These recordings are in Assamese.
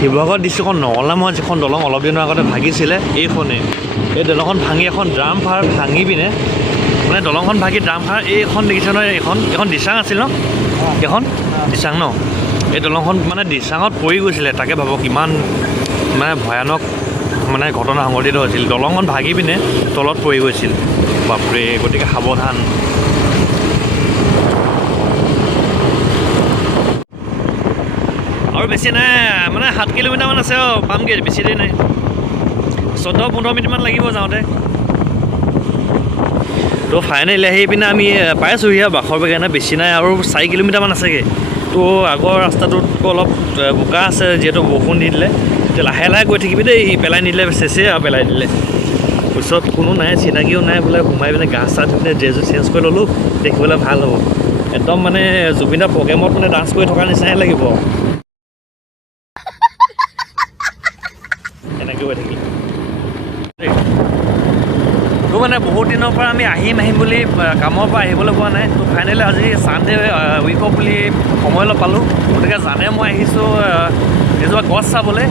শিৱসাগৰ ডিষ্ট্ৰিক্টৰ নঙলামত যিখন দলং অলপ দিনৰ আগতে ভাগিছিলে এইখনেই এই দলংখন ভাঙি এখন ড্ৰাম ফাৰ ভাঙি পিনে মানে দলংখন ভাগি ড্ৰাম ফাৰ এইখন দেখিছে নহয় এইখন দিচাং আছিল ন এইখন দিচাং ন এই দলংখন মানে দিচাঙত পৰি গৈছিলে তাকে ভাবক কিমান মানে ভয়ানক মানে ঘটনা সংঘটিত হৈছিল দলংখন ভাগি পিনে তলত পৰি গৈছিল বাপৰে গতিকে সাৱধান আৰু বেছি নাই মানে 7 কিলোমিটাৰমান আছে পামগৈ বেছি দেৰি নাই 14-15 মিনিটমান লাগিব যাওঁতে তো ফাইনেলি আহি পিনে আমি পাইছোঁহি বাখৰ বেগেনা বেছি নাই আৰু 4 কিলোমিটাৰমান আছেগৈ তো আগৰ ৰাস্তাটোত অলপ বোকা আছে যিহেতু বৰষুণ দি দিলে এতিয়া লাহে লাহে গৈ থাকিবি দেই পেলাই নিদিলে চেচে আৰু পেলাই দিলে ওচৰত কোনো নাই চিনাকিও নাই বোলে সোমাই পিনে গা চা ধুই ড্ৰেছটো চেঞ্জ কৰি ল'লোঁ দেখিবলৈ ভাল হ'ব একদম মানে জুবিন দাৰ প্ৰগ্ৰেমত মানে ডান্স কৰি থকাৰ নিচিনাই লাগিব এনেকৈ গৈ থাকিল তো মানে বহুত দিনৰ পৰা আমি আহিম বুলি কামৰ পৰা আহিবলৈ পোৱা নাই তো ফাইনেলি আজি ছানডে উইক অফ বুলি সময় অলপ পালোঁ গতিকে জানে মই আহিছোঁ এজোপা গছ চাবলৈ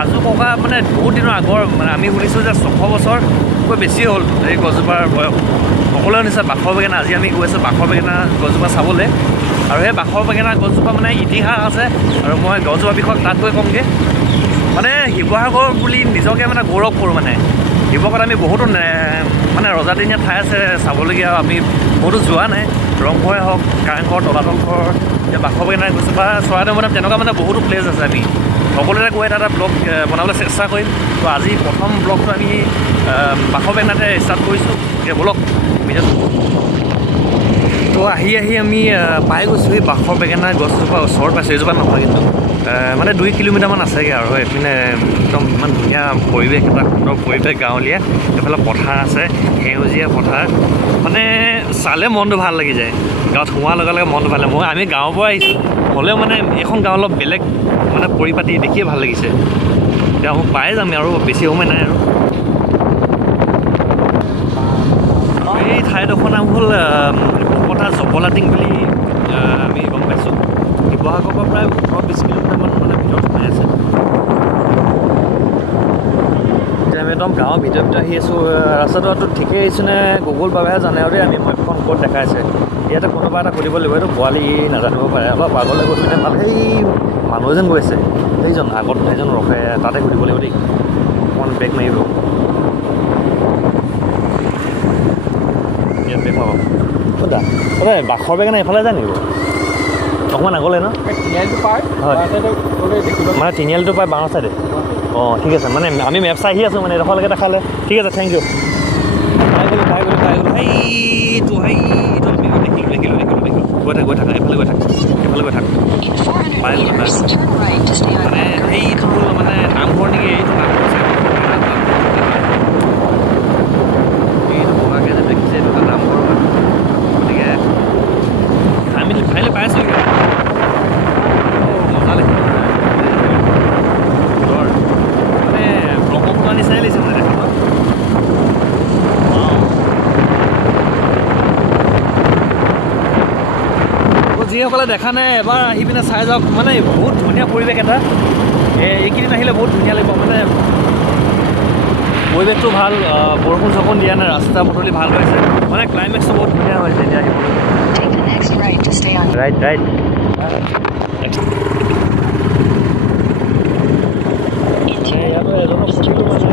আজু ককা মানে বহুত দিনৰ আগৰ মানে আমি শুনিছোঁ যে 600 বছৰকৈ বেছি হ'ল এই গছজোপাৰ বয়স সকলোৱে শুনিছে বাখৰ বেগেনা আজি আমি গৈ আছোঁ বাখৰ বেগেনা গছজোপা চাবলৈ আৰু সেই বাখৰ বেগেনা গছজোপা মানে ইতিহাস আছে আৰু মই গছজোপা বিষয়ে তাত গৈ ক'মগৈ মানে শিৱসাগৰ বুলি নিজকে মানে গৌৰৱ কৰোঁ মানে শিৱসাগৰত আমি বহুতো মানে ৰজাদিনীয়া ঠাই আছে চাবলগীয়া আমি বহুতো যোৱা নাই ৰংঘৰে হওক কাৰেংঘৰ তলাতল ঘৰ এতিয়া বাখৰ বেগেনা গছজোপা চৰাইদেউ মানে তেনেকুৱা মানে বহুতো প্লেচ আছে আমি সকলোৰে গৈ এটা ব্লগ বনাবলৈ চেষ্টা কৰিম তো আজি প্ৰথম ব্লগটো আমি বাখৰ বেগেনাতে ষ্টাৰ্ট কৰিছোঁ এতিয়া ব্লগ তো আহি আমি পাই গৈছোঁ এই বাখৰ বেগেনা গছজোপা ওচৰত পাইছোঁ এইজোপা নহয় কিন্তু মানে 2 কিলোমিটাৰমান আছেগৈ আৰু এইপিনে একদম ইমান ধুনীয়া পৰিৱেশ এটা সুন্দৰ পৰিৱেশ গাঁৱলীয়া এইফালে পথাৰ আছে সেউজীয়া পথাৰ মানে চালে মনটো ভাল লাগি যায় গাঁৱত সোমোৱাৰ লগে লগে মনটো ভাল লাগে আমি গাঁৱৰ পৰা আহিছোঁ হ'লেও মানে এইখন গাঁও অলপ বেলেগ মানে পৰিপাতি দেখিয়ে ভাল লাগিছে এতিয়া মই পাই যাম আৰু বেছি সময় নাই আৰু এই ঠাইডোখৰ নাম হ'ল বকতা জপলাটিং বুলি আমি গম পাইছোঁ শিৱসাগৰৰ পৰা প্ৰায় 18-20 কিলোমিটাৰমান মানে ভিতৰত সোমাই আছে এতিয়া আমি একদম গাঁৱৰ ভিতৰত আহি আছোঁ ৰাস্তাটো ঠিকেই আহিছোঁ নে গুগল বাবেহে জানে আৰু দেই আমি মেপখন ক'ত দেখাইছে ইয়াতে কোনোবা এটা সুধিব লাগিব এইটো পোৱালি নাজানিব পাৰে অলপ আগলৈ গৈ পিনে ভাল সেই মানুহ এজন গৈ আছে সেইজন আগত সেইজন ৰখে তাতে সুধিব লাগিব দেই অকণমান বেগ মাৰিব ইয়াত বেগ মাৰিব দা বাখৰ বেগেনা এইফালে যায় নেকি অকণমান আগলৈ ন তিনিআলিটো পায় হয় মানে তিনিআলিটো পায় বাওঁ চাইডে অঁ ঠিক আছে মানে আমি মেপ চাই আহি আছোঁ মানে এডোখৰলৈকে দেখালে ঠিক আছে থেংক ইউ পাই গ'লোঁ সেইটো আমি দেখিলোঁ গৈ থাক এইফালে গৈ থাক পাই গ'লোঁ মানে এইটো হ'ল মানে নামঘৰ নেকি এইটো নামঘৰ এইটো বগাকৈ যে দেখিছে এইটো এটা নামঘৰ হয় গতিকে আমি ফাইনেলি পাই আছোঁ মজা লাগিছে মানে ব্ৰহ্মপুত্ৰ নিচাই লাগিছে মানে দেখা যিসকলে দেখা নাই এবাৰ আহি পিনে চাই যাওক মানে বহুত ধুনীয়া পৰিৱেশ এটা এইকেইদিন আহিলে বহুত ধুনীয়া লাগিব মানে পৰিৱেশটো ভাল বৰষুণ চৰষুণ দিয়া নাই ৰাস্তা পদূলি ভাল হৈছে মানে ক্লাইমেক্সটো বহুত ধুনীয়া হৈছে এতিয়া আহিবলৈ ৰাইট ইয়াতো এজনক সুধিলোঁ মানে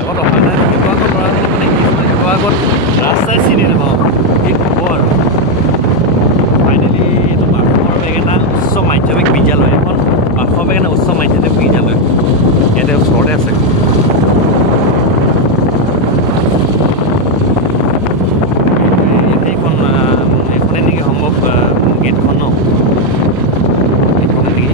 আগত অহা নাই শিৱসাগৰ পৰা মানে শিৱসাগৰত ৰাস্তাই চিনি নাপাওঁ কি ক'ব আৰু ফাইনেলি এইটো বাখৰ বেগেনা উচ্চ মাধ্যমিক বিদ্যালয় এখন বাখৰ বেগেনা উচ্চ মাধ্যমিক বিদ্যালয় ইয়াতে ওচৰতে আছে এইখনে নেকি সম্ভৱ গেটখন ন এইখনে নেকি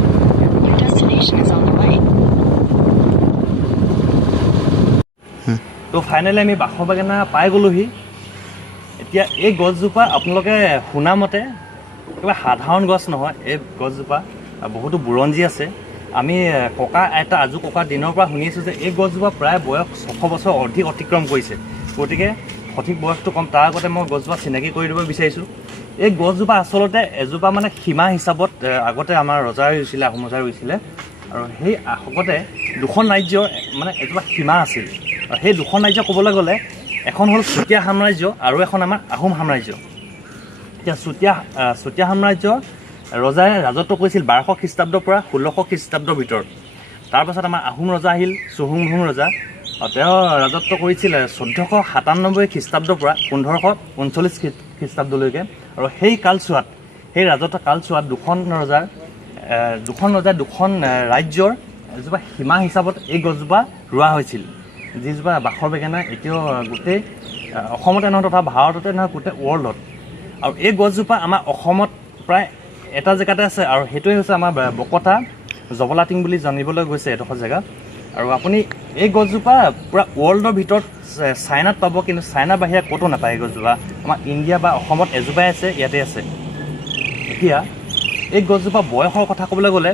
তো ফাইনেলি আমি বাখৰ বেগেনা পাই গ'লোহি এতিয়া এই গছজোপা আপোনালোকে শুনামতে কিবা সাধাৰণ গছ নহয় এই গছজোপা বহুতো বুৰঞ্জী আছে আমি ককা আইতা আজু ককাৰ দিনৰ পৰা শুনি আছোঁ যে এই গছজোপা প্ৰায় বয়স 600 বছৰ অধিক অতিক্ৰম কৰিছে গতিকে সঠিক বয়সটো কম তাৰ আগতে মই গছজোপা চিনাকি কৰি দিব বিচাৰিছোঁ এই গছজোপা আচলতে এজোপা মানে সীমা হিচাপত আগতে আমাৰ ৰজাই ৰুইছিলে, আহোম ৰজাই ৰুইছিলে। আৰু সেই আগতে দুখন ৰাজ্যৰ মানে এজোপা সীমা আছিল। আৰু সেই দুখন ৰাজ্য ক'বলৈ গ'লে এখন হ'ল চুতীয়া সাম্ৰাজ্য আৰু এখন আমাৰ আহোম সাম্ৰাজ্য। এতিয়া চুতীয়া সাম্ৰাজ্য ৰজাই ৰাজত্ব কৰিছিল 1200 খ্ৰীষ্টাব্দৰ পৰা 1600 খ্ৰীষ্টাব্দৰ ভিতৰত। তাৰপাছত আমাৰ আহোম ৰজা আহিল চুহুংমুং ৰজা। তেওঁ ৰাজত্ব কৰিছিল 1497 খ্ৰীষ্টাব্দৰ পৰা 1539 খ্ৰীষ্টাব্দলৈকে। আৰু সেই কালচোৱাত, সেই ৰাজত্ব কালচোৱাত দুখন ৰাজ্যৰ এজোপা সীমা হিচাপত এই গছজোপা ৰোৱা হৈছিল, যিজোপা বাখৰ বেঙেনা এতিয়াও গোটেই অসমতে নহয় তথা ভাৰততে নহয় গোটেই ৱৰ্ল্ডত। আৰু এই গছজোপা আমাৰ অসমত প্ৰায় এটা জেগাতে আছে, আৰু সেইটোৱে হৈছে আমাৰ বকতা জবলাটিং বুলি জানিবলৈ গৈছে এডোখৰ জেগা। আৰু আপুনি এই গছজোপা পূৰা ৱৰ্ল্ডৰ ভিতৰত চাইনাত পাব, কিন্তু চাইনাৰ বাহিৰে ক'তো নাপায়। এই গছজোপা আমাৰ ইণ্ডিয়া বা অসমত এজোপাই আছে, ইয়াতে আছে। এতিয়া এই গছজোপা বয়সৰ কথা ক'বলৈ গ'লে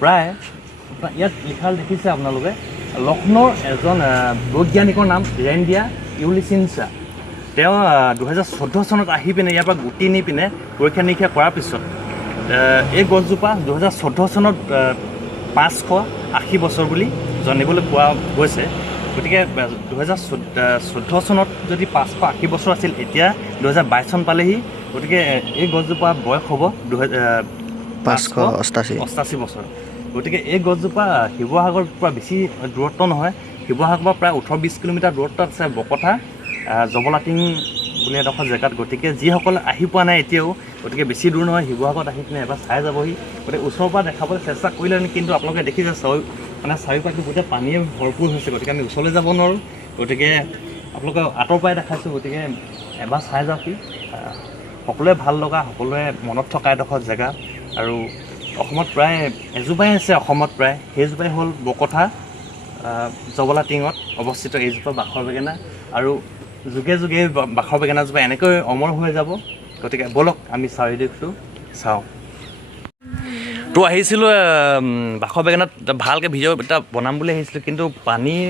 প্ৰায় ইয়াত লিখা দেখিছে আপোনালোকে, লক্ষ্ণৌৰ এজন বৈজ্ঞানিকৰ নাম ৰেণ্ডিয়া ইউলিচিনছা। তেওঁ 2014 চনত আহি পিনে ইয়াৰ পৰা গুটি নি পিনে পৰীক্ষা নিৰীক্ষা কৰাৰ পিছত এই গছজোপা 2014 চনত 580 বছৰ বুলি জানিবলৈ পোৱা গৈছে। গতিকে 2014 চনত যদি 580 বছৰ আছিল, এতিয়া 2022 চন পালেহি। গতিকে এই গছজোপা বয়স হ'ব 588 বছৰ। গতিকে এই গছজোপা শিৱসাগৰৰ পৰা বেছি দূৰত্ব নহয়, শিৱসাগৰৰ পৰা প্ৰায় 18-20 কিলোমিটাৰ দূৰত্বত আছে বকতা জবলাটিং বুলি এডোখৰ জেগাত। গতিকে যিসকলে আহি পোৱা নাই এতিয়াও, গতিকে বেছি দূৰ নহয়, শিৱসাগৰত আহি পিনে এবাৰ চাই যাবহি। গতিকে ওচৰৰ পৰা দেখাবলৈ চেষ্টা কৰিলে, কিন্তু আপোনালোকে দেখিছে মানে চাৰিওপাশে গোটেই পানীয়ে ভৰপূৰ হৈছে। গতিকে আমি ওচৰলৈ যাব নোৱাৰোঁ, গতিকে আপোনালোকে আঁতৰৰ পৰাই দেখাইছোঁ। গতিকে এবাৰ চাই যাওকহি। সকলোৱে ভাল লগা, সকলোৱে মনত থকা এডোখৰ জেগা। আৰু অসমত প্ৰায় এজোপাই আছে, অসমত প্ৰায় সেইজোপাই হ'ল বকতা জবলাটিঙত অৱস্থিত এইজোপা বাখৰ বেঙেনা। আৰু যুগে যুগে বাখৰ বেঙেনাজোপা এনেকৈ অমৰ হৈ যাব। গতিকে ব'লক আমি চাৰিওদিশটো চাওঁ। তো আহিছিলোঁ বাখৰ বেঙেনাত ভালকৈ ভিডিঅ' এটা বনাম বুলি আহিছিলোঁ, কিন্তু পানীৰ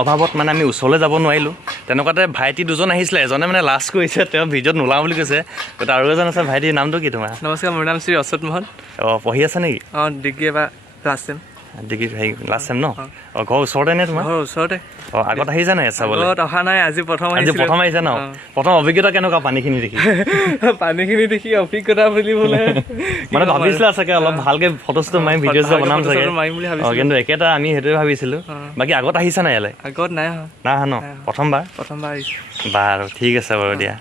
অভাৱত মানে আমি ওচৰলৈ যাব নোৱাৰিলোঁ। তেনেকুৱাতে ভাইটি দুজন আহিছিলে, এজনে মানে লাজ কৰিছে, তেওঁ ভিডিঅ'ত নোলাওঁ বুলি কৈছে। গতিকে আৰু এজন আছে। ভাইটিৰ নামটো কি তোমাৰ? নমস্কাৰ, মোৰ নাম শ্ৰী অচ্যুত মোহন। অঁ, পঢ়ি আছে নেকি? অঁ, ডিগ্ৰী এবাৰ last sem. Degree last sem ন? অঁ, ঘৰ ওচৰতে নে তোমাৰ? ঘৰ ওচৰতে। অঁ, আগত আহিছা নাই চাবলৈ? আগত অহা নাই, আজি প্ৰথম আহিছা ন? প্ৰথম অভিজ্ঞতা কেনেকুৱা পানীখিনি দেখি? পানীখিনি দেখি অভিজ্ঞতা বুলিবলৈ মানে ভাবিছিলা চাগে অলপ ভালকৈ ফটো চটো মাৰিম, ভিডিঅ' চিডিঅ' বনাম চাগে, কিন্তু একেটা আমি সেইটোৱে ভাবিছিলোঁ। বাকী আগত আহিছা নাই ইয়ালৈ? আগত নাই অহা। নাই অহা ন? প্ৰথমবাৰ আহিছোঁ। বাৰু ঠিক আছে বাৰু দিয়া।